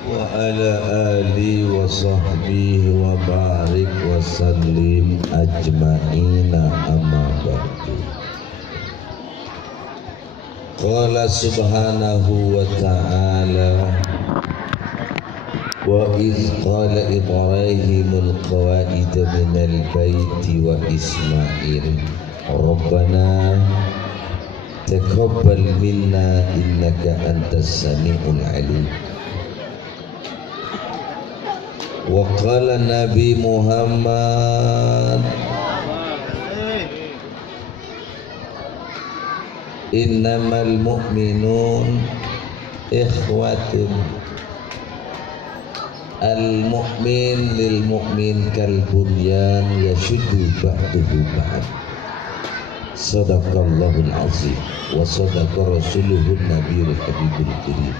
wa ala alihi wa sahbihi wa barik wa sallim ajma'ina amma ba'du. Qala subhanahu wa ta'ala wa iz qala Ibrahimul qawaida minal baiti wa Ismail Rabbana taqabbal minna innaka antas sami'ul alim. Wa qala Nabi Muhammad innamal mu'minun ikhwatun al-mu'min lil mu'min kal bunyan yashuddu ba'duhu ba'd. Sadaqallahul azim wa sadaqa rasuluhun nabiyul habibul karim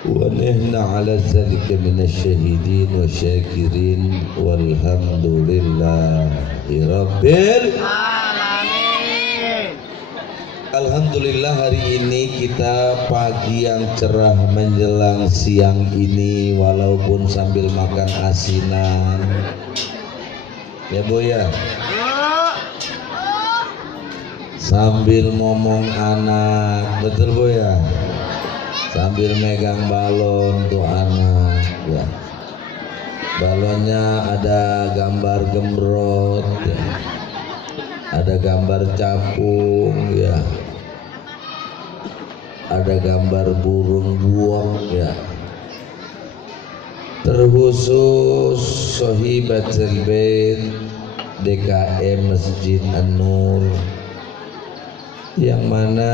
wa nahna ala zalika minasy syahidin wa syakirin walhamdulillahi rabbil alamin. Alhamdulillah, hari ini kita pagi yang cerah menjelang siang ini walaupun sambil makan asinan ya Bu ya, sambil ngomong anak, betul Bu ya, sambil megang balon tuh anak ya. Balonnya ada gambar gembrot ya, ada gambar capung ya, ada gambar burung buok ya. Terkhusus Sohibatul Bait DKM Masjid An-Nur yang mana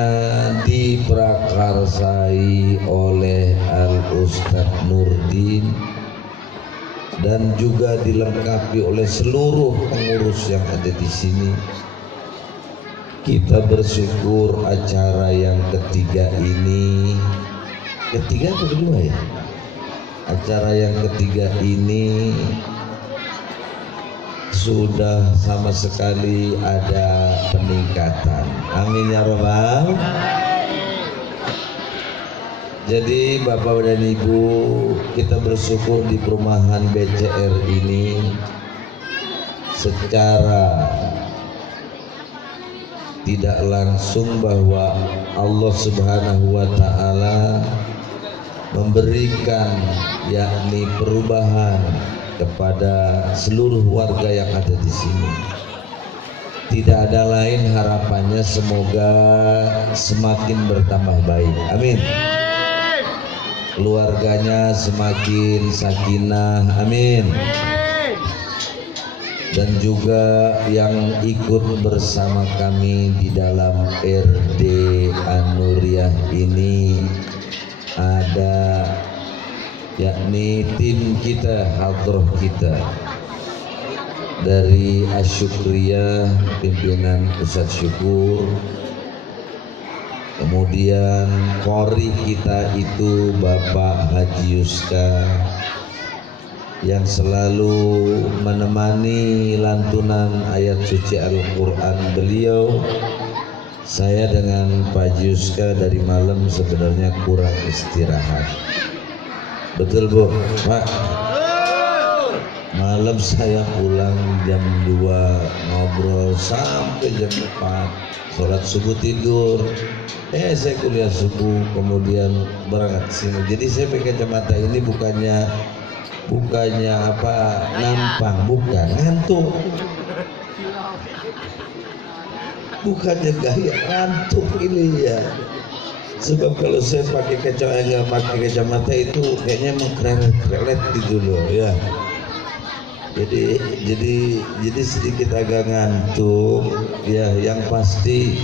diprakarsai oleh Al-Ustadz Nurdin dan juga dilengkapi oleh seluruh pengurus yang ada di sini. Kita bersyukur acara yang ketiga ini, ketiga atau kedua ya? Acara yang ketiga ini sudah sama sekali ada peningkatan. Amin ya rabbal. Jadi Bapak dan Ibu, kita bersyukur di perumahan BCR ini secara tidak langsung bahwa Allah Subhanahu wa ta'ala memberikan yakni perubahan kepada seluruh warga yang ada di sini. Tidak ada lain harapannya semoga semakin bertambah baik. Amin. Keluarganya semakin sakinah. Amin. Dan juga yang ikut bersama kami di dalam RD An-Nuriyah ini ada yakni tim kita, hadroh kita dari Asyukriyah pimpinan Ustadz Syukur, kemudian kori kita itu Bapak Haji Yuska yang selalu menemani lantunan ayat suci Al-Quran beliau. Saya dengan Pak Yuska dari malam sebenarnya kurang istirahat. Betul Bu, Pak? Malam saya pulang jam 2 ngobrol sampai jam 4, sholat subuh tidur. Saya kuliah subuh kemudian berangkat sini. Jadi saya pakai kacamata ini bukannya apa nampang, bukan ngantuk, bukannya gaya ngantuk ini ya. Sebab kalau saya pakai kacamata itu kayaknya mengkrelet gitu loh ya. Jadi sedikit agak ngantuk ya. Yang pasti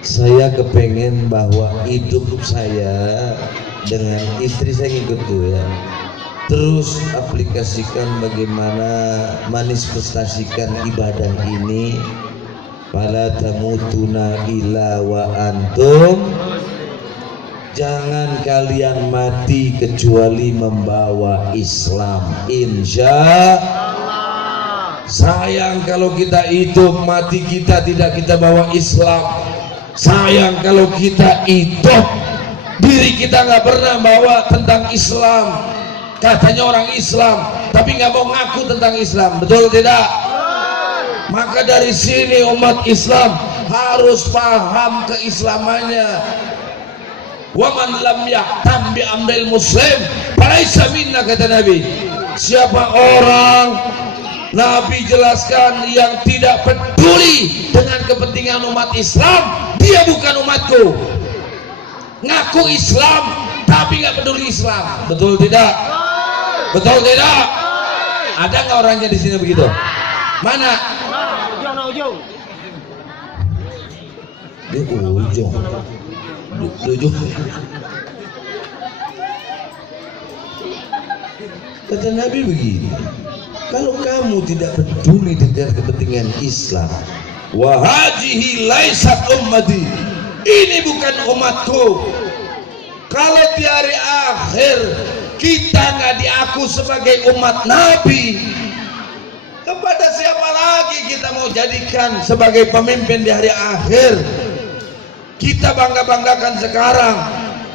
saya kepengen bahwa hidup saya dengan istri saya ngikut tuh ya, terus aplikasikan bagaimana manifestasikan ibadah ini. Fala tamutuna illa wa antum, jangan kalian mati kecuali membawa Islam, insya Allah. Sayang kalau kita hidup mati kita tidak kita bawa Islam. Sayang kalau kita hidup Diri kita nggak pernah bawa tentang Islam, katanya orang Islam, tapi nggak mau ngaku tentang Islam, betul tidak? Maka dari sini umat Islam harus paham keislamannya. Wa man lam yahtam bi amril muslim falaisa minna, kata Nabi. Siapa orang, Nabi jelaskan, yang tidak peduli dengan kepentingan umat Islam, dia bukan umatku. Ngaku Islam tapi nggak peduli Islam, betul tidak? Betul tidak? Ada nggak orangnya di sini begitu? Mana? Di ujung. Kata Nabi begini, kalau kamu tidak peduli dengan kepentingan Islam, wa hadhihi laisat ummati, ini bukan umatku. Kalau di hari akhir kita nggak diaku sebagai umat Nabi, kepada siapa lagi kita mau jadikan sebagai pemimpin di hari akhir? Kita bangga-banggakan sekarang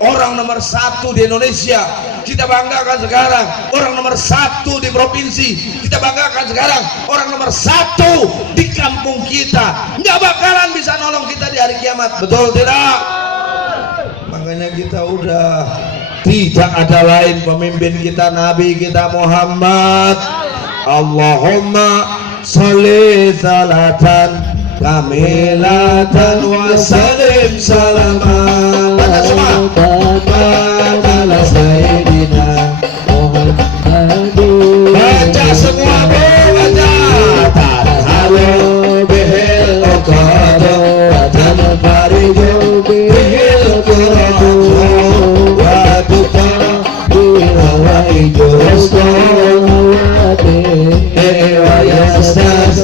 orang nomor 1 di Indonesia, kita banggakan sekarang orang nomor 1 di provinsi, kita banggakan sekarang orang nomor 1 di kampung kita. Nggak bakalan bisa nolong kita di hari kiamat, betul tidak? Makanya kita udah tidak ada lain pemimpin kita, Nabi kita Muhammad. Allahumma sholli salatan kamilatan wa salim salaman ala sayyidina Muhammadin. Baca semua, baca. Tanhalu bihil uqadu wa tanfariju bihil quradu wa tuqadu wa ijustan wa yastas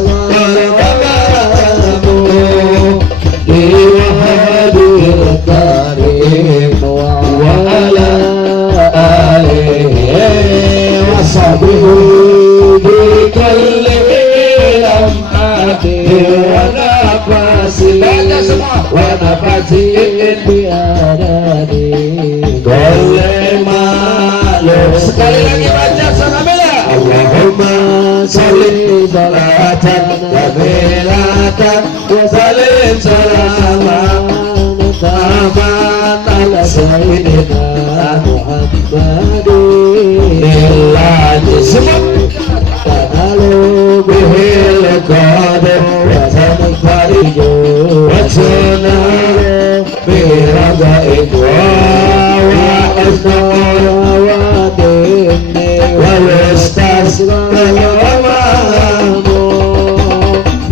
sekali lagi baca salamillah. Allahumma sholli salatan kamilatan wa salim salaman ala sayyidina Muhammadin. Lillahi ta'ala bihil qadir wa tanfariju wa sunnah birada'id wa asna'u wa dinni wa istasqalamu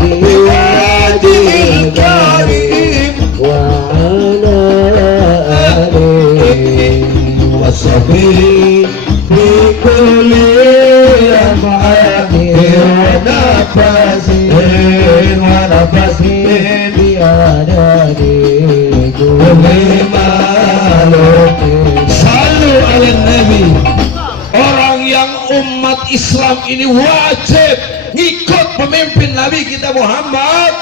biwadil karim wa ala alihi wa sahbihi fi kulli am'ani wa nafasin bi adadi kulli malukin. Salu ala Nabi. Orang yang umat Islam ini wajib ngikut pemimpin Nabi kita Muhammad.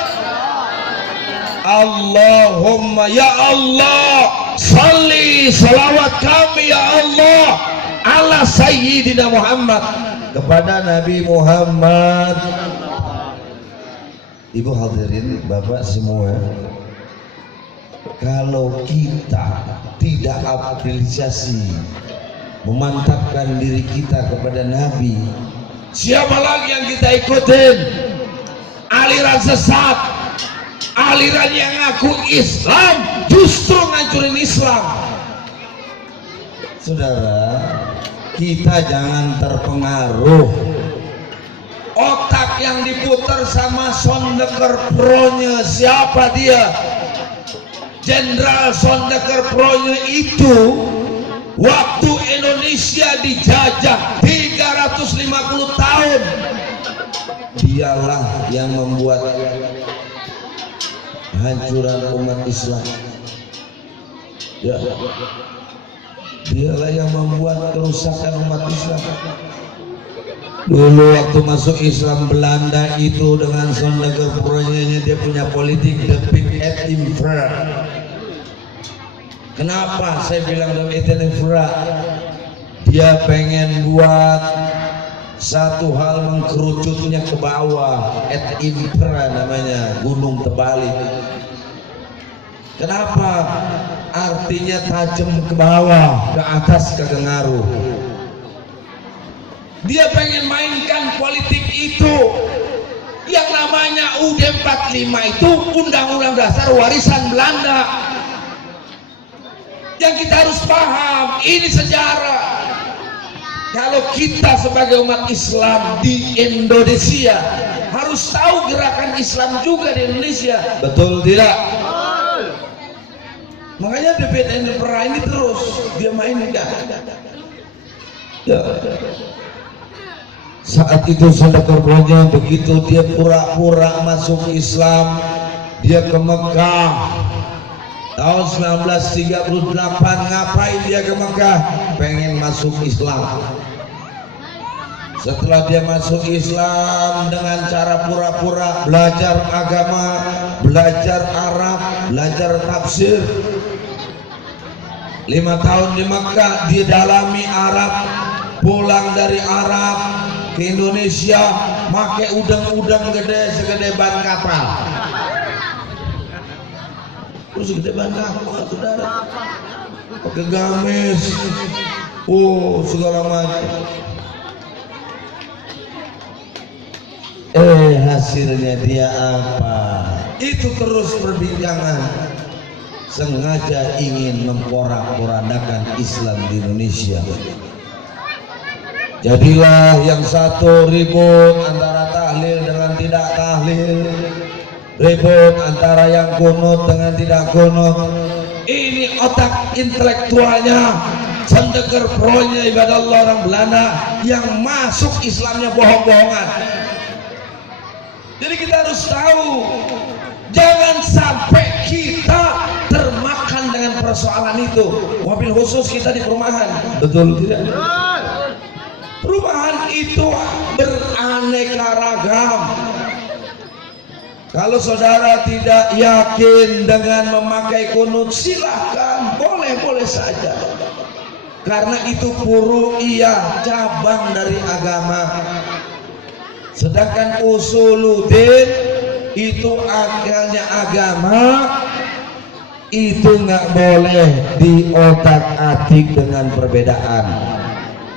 Allahumma ya Allah salli salawat kami ya Allah ala sayyidina Muhammad, kepada Nabi Muhammad. Ibu hadirin, Bapak semua, kalau kita tidak apresiasi memantapkan diri kita kepada Nabi, siapa lagi yang kita ikutin? Aliran sesat, aliran yang ngaku Islam justru ngancurin Islam. Saudara, kita jangan terpengaruh otak yang diputar sama Sondekerpronya. Siapa dia? Jenderal Sondekerpronya itu waktu Indonesia dijajah 350 tahun, dialah yang membuat hancuran umat Islam. Ya, dialah yang membuat kerusakan umat Islam. Dulu waktu masuk Islam Belanda itu dengan Sondekerpronya, dia punya politik the pig at impera. Kenapa saya bilang dalam Etenefra? Dia pengen buat satu hal mengkerucutnya ke bawah, et impera namanya, gunung terbalik. Kenapa? Artinya tajam ke bawah, ke atas kagak ngaruh. Dia pengen mainkan politik itu. Yang namanya UUD 45 itu Undang-Undang Dasar warisan Belanda. Yang kita harus paham, ini sejarah. Kalau kita sebagai umat Islam di Indonesia harus tahu gerakan Islam juga di Indonesia. Betul tidak? Makanya DPD ini terus dia mainkan. Ya. Saat itu sedekahnya begitu dia pura-pura masuk Islam, dia ke Mekah tahun 1938. Ngapain dia ke Mekah? Pengen masuk Islam. Setelah dia masuk Islam dengan cara pura-pura belajar agama, belajar Arab, belajar tafsir. 5 tahun di Mekah dia dalami Arab, pulang dari Arab ke Indonesia pakai udang-udang gede segede ban kapal. Terus segede ban kapal, saudara. Pakai gamis, segala macam. Hasilnya dia apa? Itu terus perbincangan. Sengaja ingin memporak-porandakan Islam di Indonesia. Jadilah yang satu ribut antara tahlil dengan tidak tahlil, ribut antara yang kunut dengan tidak kunut. Ini otak intelektualnya, sendeker pronya ibadah Allah orang Belanda yang masuk Islamnya bohong-bohongan. Jadi kita harus tahu, jangan sampai kita termakan dengan persoalan itu. Mobil khusus kita di perumahan, betul tidak? Perumahan itu beraneka ragam. Kalau saudara tidak yakin dengan memakai kunut, silahkan, boleh-boleh saja. Karena itu furu'iyah, cabang dari agama. Sedangkan usuluddin itu akalnya agama, itu nggak boleh diotak-atik dengan perbedaan.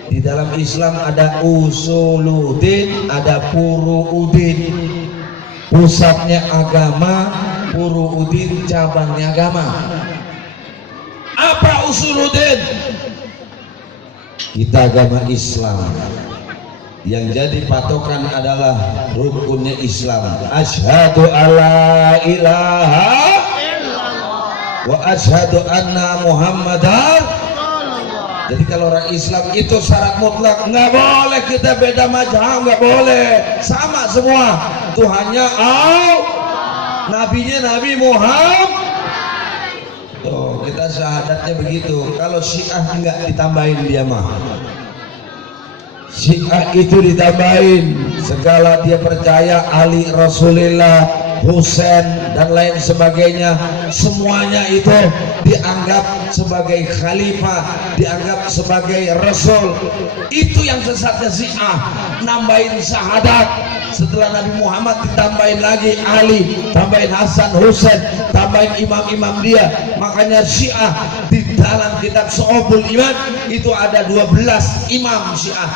Di dalam Islam ada usuluddin, ada furu'uddin. Pusatnya agama, furu'uddin cabangnya agama. Apa usuluddin? Kita agama Islam. Yang jadi patokan adalah rukunnya Islam. Asyhadu alla ilaha illallah wa asyhadu anna Muhammadar. Jadi kalau orang Islam itu syarat mutlak, nggak boleh kita beda mazhab, nggak boleh, sama semua. Tuhannya Allah, nabinya Nabi Muhammad. Tuh, kita syahadatnya begitu. Kalau Syiah nggak ditambahin dia mah. Syiah itu ditambahin segala dia percaya Ali Rasulullah, Husain dan lain sebagainya, semuanya itu dianggap sebagai khalifah, dianggap sebagai rasul. Itu yang sesatnya Syiah, nambahin syahadat. Setelah Nabi Muhammad ditambahin lagi Ali, tambahin Hasan, Husain, tambahin imam-imam dia. Makanya Syiah di dalam kitab Syu'ubul Iman itu ada 12 imam Syiah.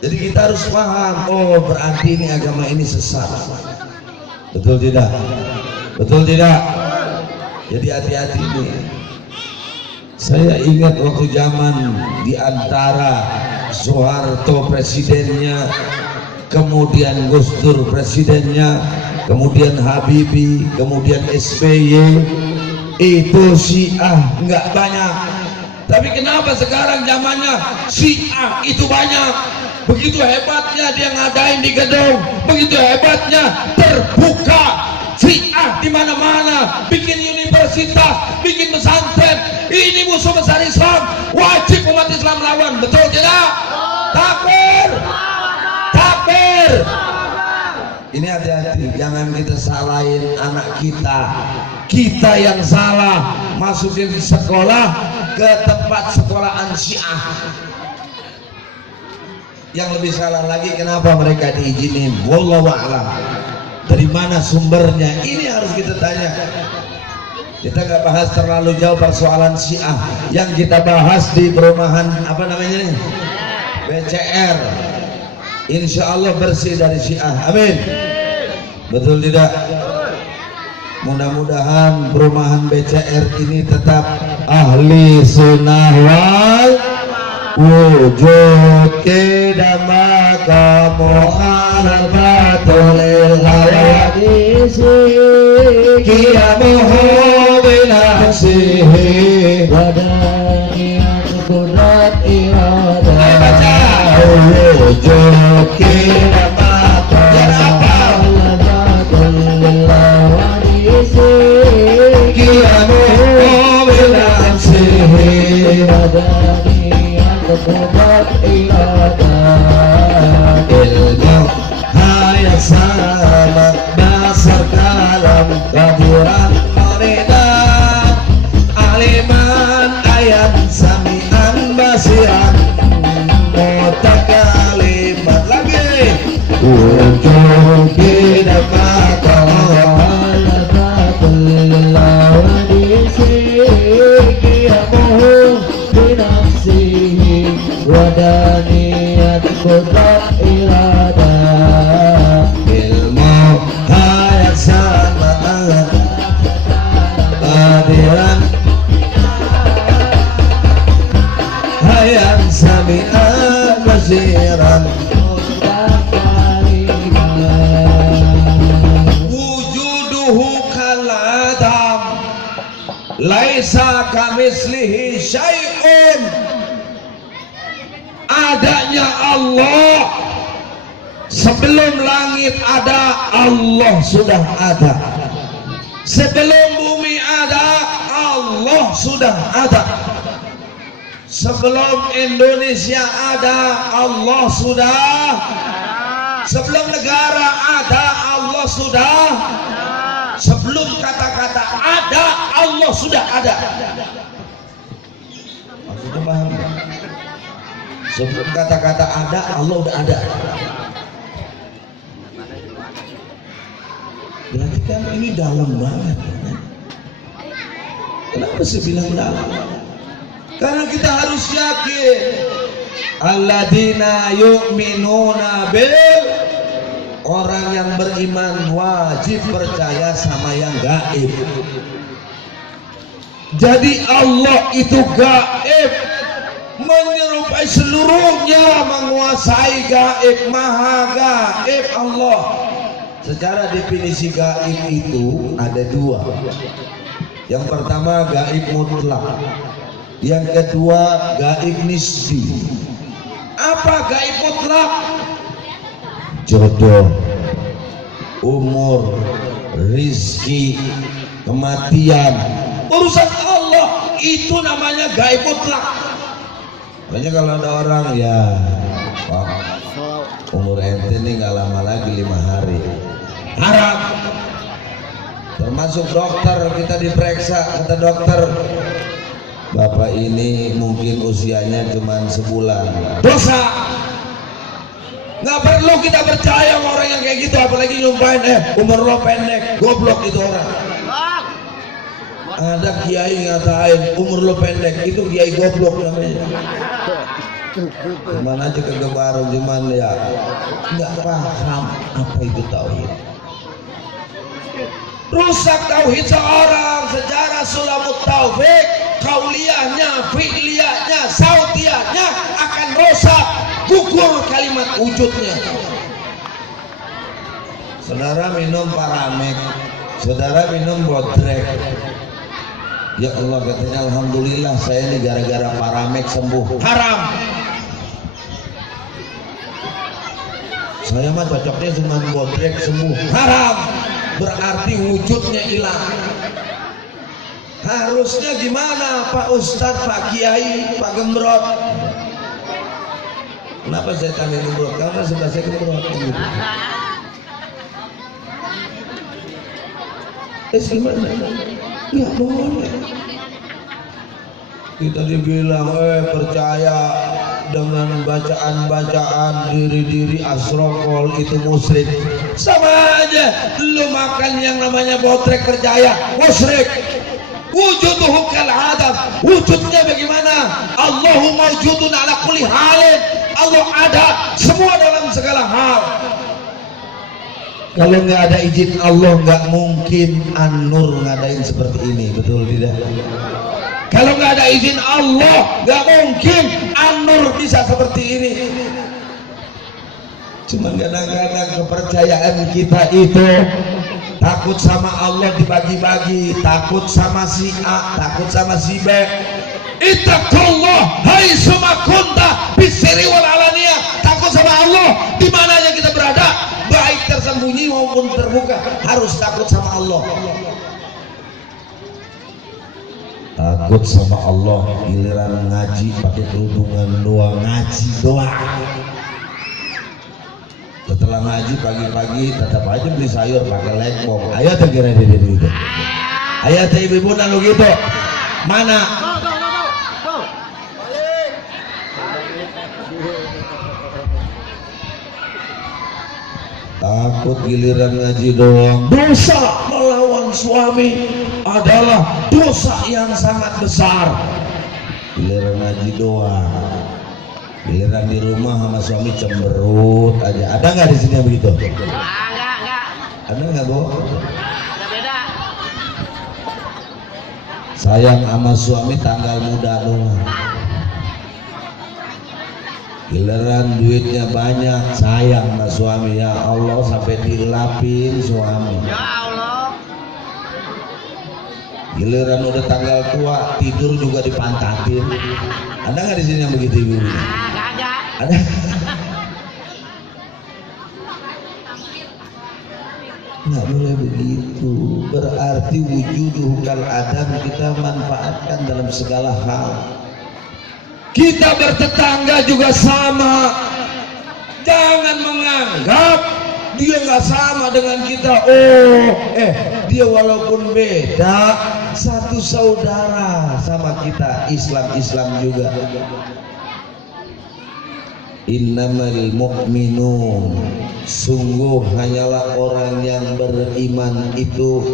Jadi kita harus paham, oh berarti ini agama ini sesat. Betul tidak? Betul tidak? Jadi hati-hati nih. Saya ingat waktu zaman di antara Soeharto presidennya, kemudian Gus Dur presidennya, kemudian Habibie, kemudian SBY, itu Syiah nggak banyak. Tapi kenapa sekarang zamannya Syiah itu banyak? Begitu hebatnya dia ngadain di gedung, begitu hebatnya terbuka Syiah di mana-mana, bikin universitas, bikin pesantren. Ini musuh besar Islam, wajib umat Islam lawan, betul tidak? Takbir, takbir. Ini hati-hati. jangan kita salahin anak kita. Kita yang salah masukin sekolah ke tempat sekolahan Syiah. Yang lebih salah lagi, kenapa mereka diizinin? Wallahu a'lam. Dari mana sumbernya? Ini harus kita tanya. Kita nggak bahas terlalu jauh persoalan Syiah. Yang kita bahas di perumahan apa namanya nih? BCR. Insya Allah bersih dari Syiah. Amin. Betul tidak? Mudah-mudahan perumahan BCR ini tetap ahli sunnah wal wujud kedama kamuhalafatul hawadisi kiamuhu binafsihi wadaniyat qudrat iradah wujud kedama kamuhalafatul hawadisi kiamuhu binafsihi wadaniyat qudrat iradah ilmu hayat sama basar kalam kaburan muridan aliman ayat sami'an basiran mutakaliman lagi wujud kita mata walafatul lawadisi kiamuhu binafsihi wadaniyat qudrat iradah ilmu hayat sama adiran hayat sami'an basiran wujuduhu kaladam laisa kamislihi syai'un. Adanya Allah sebelum langit ada, Allah sudah ada. Sebelum bumi ada, Allah sudah ada. Sebelum Indonesia ada, Allah sudah. Sebelum negara ada, Allah sudah. Sebelum kata-kata ada, Allah sudah ada. Maksudnya paham? Sebelum kata-kata ada, Allah udah ada. Berarti kan ini dalam banget. Kenapa sih bilang dalam? Karena kita harus yakin alladzina yu'minuna bil, orang yang beriman wajib percaya sama yang gaib. Jadi Allah itu gaib, menyerupai seluruhnya, menguasai gaib, maha gaib Allah. Secara definisi gaib itu ada dua. Yang pertama gaib mutlak, yang kedua gaib nisbi. Apa gaib mutlak? Jodoh, umur, rizki, kematian, urusan Allah, itu namanya gaib mutlak. Makanya kalau ada orang ya, Pak, umur ente ini nggak lama lagi 5 hari, haram. Termasuk dokter, kita diperiksa, kata dokter, bapak ini mungkin usianya cuma sebulan, dosa. Nggak perlu kita percaya sama orang yang kayak gitu, apalagi nyumpahin umur lo pendek, goblok itu orang. Ada kiai ngatain umur lo pendek, itu kiai goblok namanya. Cuman aja kagak baru, cuman ya nggak paham apa itu tauhid. Rusak tauhid seorang sejarah sulamut taufik, kauliyahnya, fi'liyahnya, sautiyahnya akan rusak, gugur kalimat wujudnya. Saudara minum paramek, saudara minum bodrek. Ya Allah, katanya alhamdulillah saya ini gara-gara paramek sembuh. Haram. Saya mah cocoknya cuma bodrek sembuh. Haram. Berarti wujudnya hilang. Harusnya gimana Pak Ustadz, Pak Kiai, Pak Gembrot? Kenapa saya tanya Gembrot? Karena sudah saya Gembrot. Gimana? Nggak boleh. Kita dibilang percaya dengan bacaan-bacaan diri-diri asrokol itu musyrik. Sama aja lu makan yang namanya botrek percaya musyrik. Wujuduhu kal adam, wujudnya bagaimana? Allahu mawjudun ala kulli halin. Allah ada semua dalam segala hal. Kalau nggak ada izin Allah nggak mungkin An-Nur ngadain seperti ini, betul tidak? Kalau nggak ada izin Allah nggak mungkin An-Nur bisa seperti ini. Cuma kadang-kadang kepercayaan kita itu takut sama Allah dibagi-bagi, takut sama si A, takut sama si B. Ittaqullah haitsuma kunta bisirri wal alaniyah. Takut sama Allah di mana aja kita berada, baik tersembunyi maupun terbuka, harus takut sama Allah. Takut sama Allah, giliran ngaji pakai kerudungan doang, ngaji doang. Setelah ngaji pagi-pagi tetap aja beli sayur pakai lekong. Ayo tuh kira gitu. Ayo tuh ibu-ibu lalu gitu. Mana? Takut giliran ngaji doang. Dosa melawan suami adalah dosa yang sangat besar. Giliran ngaji doang. Giliran di rumah sama suami cemberut aja. Ada nggak di sini yang begitu? Enggak. Ada nggak, Bu? Ada beda. Sayang sama suami tanggal muda doang. Giliran duitnya banyak, sayang sama suami, ya Allah sampai dilapin suami. Ya Allah. Giliran udah tanggal tua, tidur juga dipantatin. Ada nggak di sini yang begitu, Ibu? Ada. Nggak boleh begitu. Berarti wujuduhu kal adam, kita manfaatkan dalam segala hal. Kita bertetangga juga sama. Jangan menganggap dia nggak sama dengan kita. Dia walaupun beda, satu saudara sama kita, Islam juga. Innamal mu'minun, sungguh hanyalah orang yang beriman itu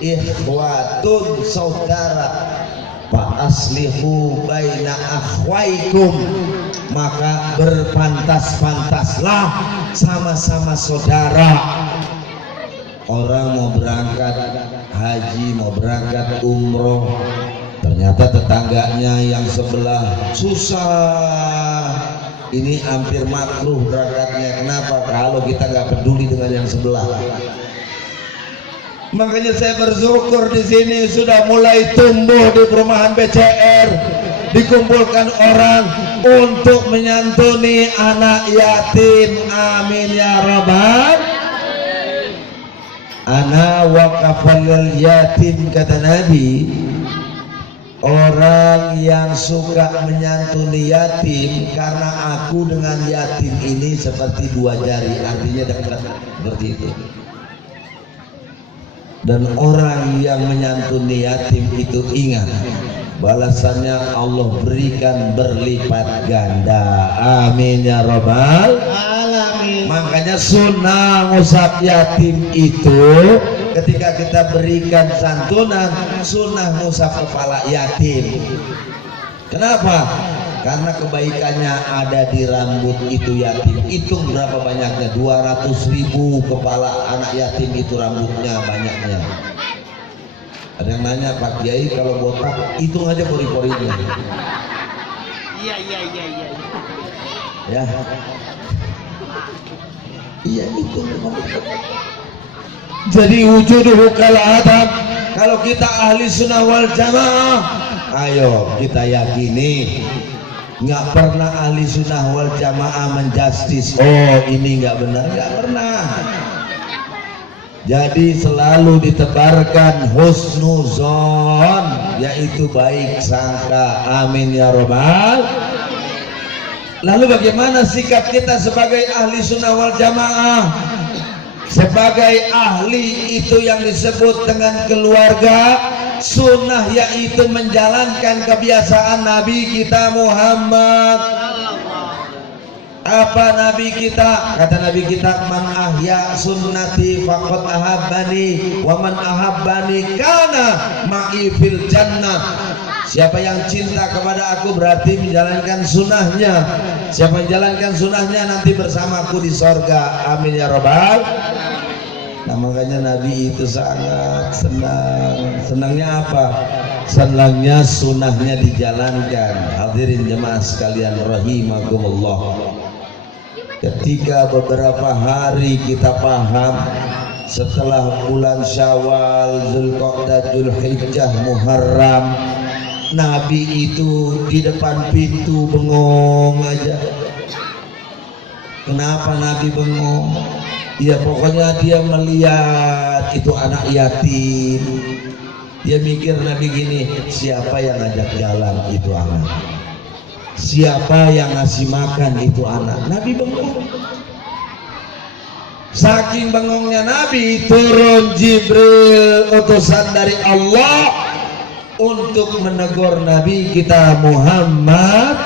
ikhwatun, saudara. Fa aslihu baina akhwaikum, maka berpantas-pantaslah sama-sama saudara. Orang mau berangkat haji, mau berangkat umroh, ternyata tetangganya yang sebelah susah, ini hampir makruh berangkatnya. Kenapa? Kalau kita nggak peduli dengan yang sebelah. Makanya saya bersyukur di sini sudah mulai tumbuh di perumahan BCR, dikumpulkan orang untuk menyantuni anak yatim. Amin ya rabbal. Ana waqafal yatim, kata Nabi. Orang yang suka menyantuni yatim, karena aku dengan yatim ini seperti dua jari, artinya dekat seperti itu. Dan orang yang menyantuni yatim itu ingat, balasannya Allah berikan berlipat ganda. Amin ya rabbal alamin. Makanya sunnah ngusap yatim itu, ketika kita berikan santunan, sunnah ngusap kepala yatim. Kenapa? Karena kebaikannya ada di rambut itu yatim. Hitung berapa banyaknya? 200.000 kepala anak yatim itu rambutnya banyaknya. Ada yang nanya, Pak Kiai kalau botak hitung aja pori-porinya. Iya. Ya. Iya itu. Jadi wujuduhu kal adam. Kalau kita ahli sunnah wal jamaah, ayo kita yakini, nggak pernah ahli sunnah wal jamaah menjustis. Ini nggak benar, nggak pernah. Jadi selalu ditebarkan husnuzon, yaitu baik sangka. Amin ya robbal. Lalu bagaimana sikap kita sebagai ahli sunnah wal jamaah? sebagai ahli itu yang disebut dengan keluarga. Sunnah yaitu menjalankan kebiasaan Nabi kita Muhammad. Apa Nabi kita? Kata Nabi kita, man ahya sunnati faqad ahabbani wa man ahabbani kana ma'i fil jannah. Siapa yang cinta kepada aku berarti menjalankan sunnahnya. Siapa yang menjalankan sunnahnya nanti bersamaku di sorga. Amin ya rabbal. Nah makanya Nabi itu sangat senang. Senangnya apa? Senangnya sunnahnya dijalankan. Hadirin jemaah sekalian rahimakumullah. Ketika beberapa hari kita paham setelah bulan Syawal, Zulqa'dah, Zulhijjah, Muharram, Nabi itu di depan pintu bengong aja. Kenapa Nabi bengong? Ya pokoknya dia melihat itu anak yatim. Dia mikir Nabi gini, siapa yang ngajak jalan itu anak? Siapa yang ngasih makan itu anak? Nabi bengong. Saking bengongnya Nabi, turun Jibril utusan dari Allah untuk menegur Nabi kita Muhammad.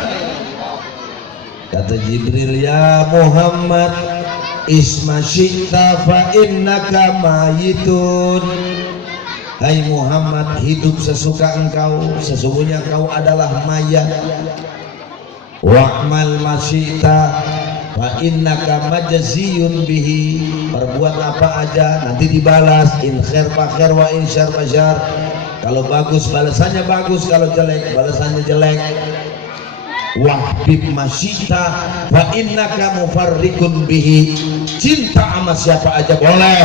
Kata Jibril, ya Muhammad, isma syi'ta fa innaka mayitun. Hai Muhammad, hidup sesuka engkau, sesungguhnya engkau adalah mayat. Wa'mal masyita fa innaka majziyun bihi. Perbuat apa aja nanti dibalas. In khair fa khair wa in syarr fa syarr. Kalau bagus balasannya bagus, kalau jelek balasannya jelek. Wahbib masyita fa innaka mufarriqun bihi. Cinta sama siapa aja boleh,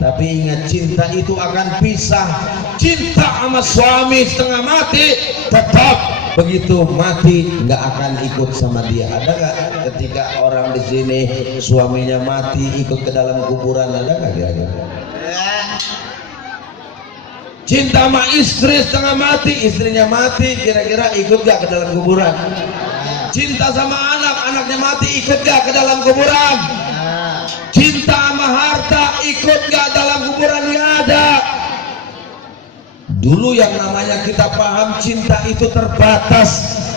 tapi ingat cinta itu akan pisah. Cinta sama suami setengah mati tetap begitu mati nggak akan ikut sama dia. Ada nggak ketika orang di sini suaminya mati ikut ke dalam kuburan? Ada nggak kira-kira? Cinta sama istri setengah mati, istrinya mati, kira-kira ikut gak ke dalam kuburan? Cinta sama anak, anaknya mati, ikut gak ke dalam kuburan? Cinta sama harta, ikut gak dalam kuburan? Gak ada. Dulu yang namanya kita paham cinta itu terbatas.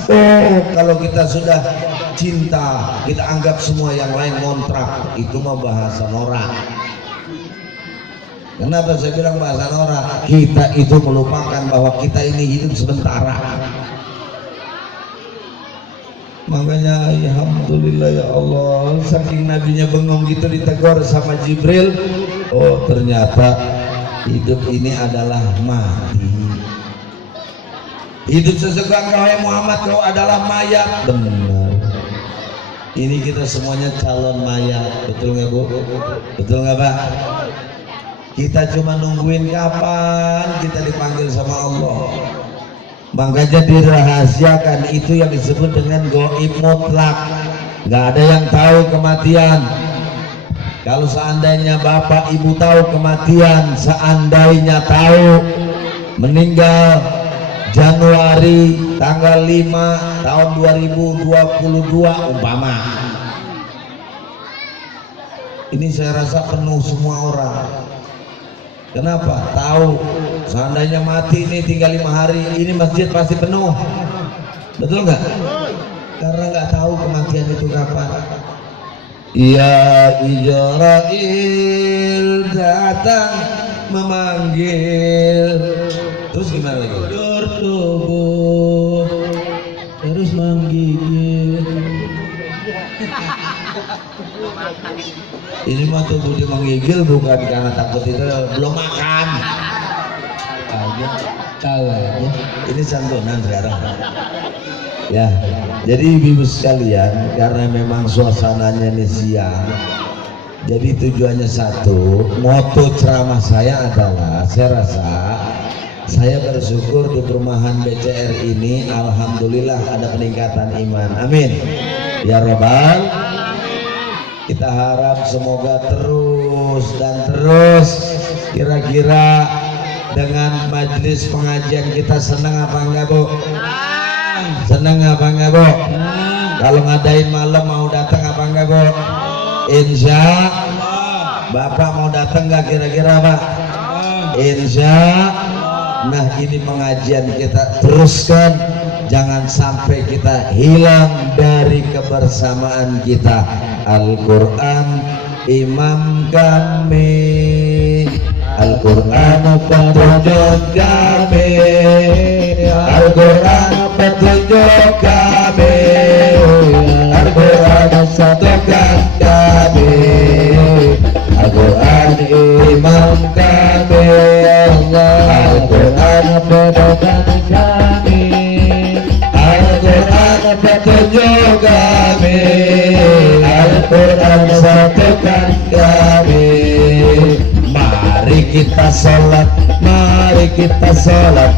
Oh, kalau kita sudah cinta, kita anggap semua yang lain kontrak. Itu mah bahasa norak. Kenapa saya bilang bahasa norak? Kita itu melupakan bahwa kita ini hidup sementara. Makanya alhamdulillah ya Allah, saking nabinya bengong gitu ditegur sama Jibril. Oh ternyata hidup ini adalah mati. Hidup sesuka engkau ya Muhammad, kau adalah mayat. Benar. Ini kita semuanya calon mayat. Betul nggak Bu? Betul nggak Pak? Kita cuma nungguin kapan kita dipanggil sama Allah. Makanya dirahasiakan, itu yang disebut dengan gaib mutlak. Gak ada yang tahu kematian. Kalau seandainya bapak ibu tahu kematian, seandainya tahu meninggal Januari tanggal 5 tahun 2022 umpama, ini saya rasa penuh semua orang. Kenapa? Tahu seandainya mati ini tinggal 5 hari, ini masjid pasti penuh. Betul nggak? Karena nggak tahu kematian itu kapan. Ya Israel datang memanggil. Terus gimana lagi? Tidur tubuh terus menggigil. Ini mah tubuh dia menggigil bukan karena takut itu belum makan aja kalah ya. Ini santunan sekarang ya. Jadi ibu sekalian, karena memang suasananya ini siang, jadi tujuannya satu. Moto ceramah saya adalah, saya rasa saya bersyukur di perumahan BCR ini alhamdulillah ada peningkatan iman. Amin ya robbal. Kita harap semoga terus dan terus. Kira-kira dengan majelis pengajian kita senang apa enggak Bu? Senang apa enggak Bu? Kalau ngadain malam mau datang apa enggak Bu? Insya Bapak mau datang nggak kira-kira Pak? Insya. Nah ini pengajian kita teruskan, jangan sampai kita hilang dari kebersamaan kita. Al-Quran imam kami, Al-Quran petunjuk kami, Al-Quran petunjuk kami, Al-Quran satukan kami, Al-Quran imam kami, Al-Quran petunjuk kami, Al-Quran petunjuk kami, Al-Quran satukan kami. Mari kita sholat, mari kita sholat,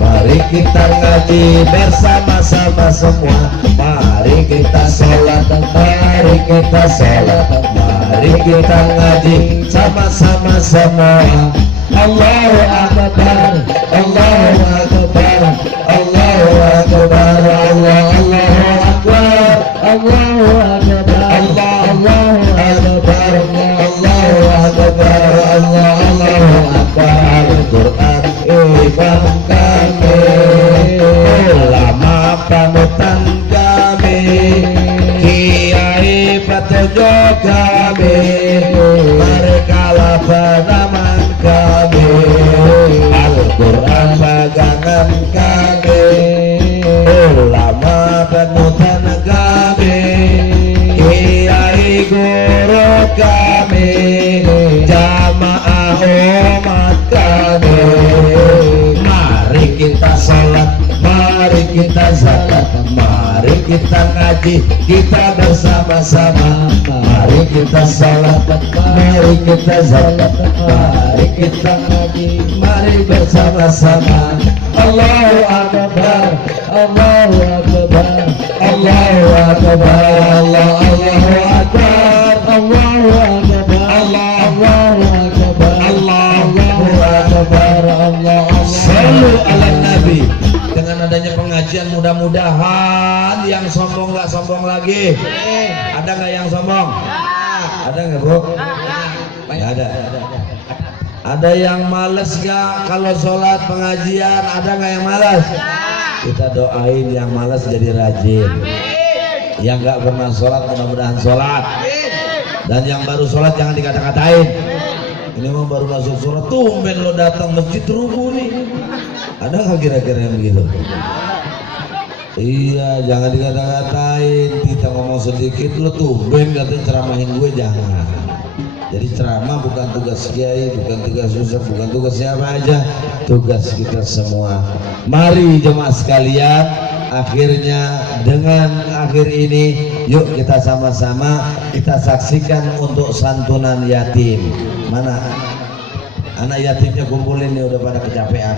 mari kita ngaji bersama-sama semua. Mari kita sholat, mari kita sholat, mari kita ngaji sama-sama semua. Allahu Akbar, Allahu Akbar, Allahu Akbar, Allahu Akbar, Allahu Akbar, Allahu Akbar, Allahu Akbar, Allahu Akbar. Al-Quran imam kami, ulama panutan kami, kiai petunjuk kami, merekalah penaman kami, Al-Quran pegangan kami, ulama panutan kami, kiai guru kami, jamaah umat kami. Mari kita sholat, mari kita zakat, mari kita ngaji, kita bersama-sama. Mari kita sholat, mari kita zakat, mari kita ngaji, mari bersama-sama. Allahu Akbar, Allahu Akbar, Allahu Akbar, Allahu Akbar, Allahu Akbar, Allahu Akbar, Allahu Akbar, Allah. Sallu ala Nabi. Dengan adanya pengajian mudah-mudahan yang sombong nggak sombong lagi. Ada nggak yang sombong? Ada nggak Bu? Nggak ada. Ada yang males gak kalau sholat pengajian? Ada nggak yang malas? Kita doain yang malas jadi rajin. Yang nggak pernah sholat mudah-mudahan sholat. Dan yang baru sholat jangan dikata-katain. Ini mah baru masuk sholat, tumben lo datang masjid rubuh nih. Ada nggak kira-kira yang begitu? Iya, jangan dikata-katain. Kita ngomong sedikit lo tumben katanya ceramahin gue, jangan. Jadi ceramah bukan tugas kiai, bukan tugas ustaz, bukan tugas siapa aja, tugas kita semua. Mari jemaah sekalian, akhirnya dengan akhir ini yuk kita sama-sama kita saksikan untuk santunan yatim. Mana anak yatimnya kumpulin nih, udah pada kecapean.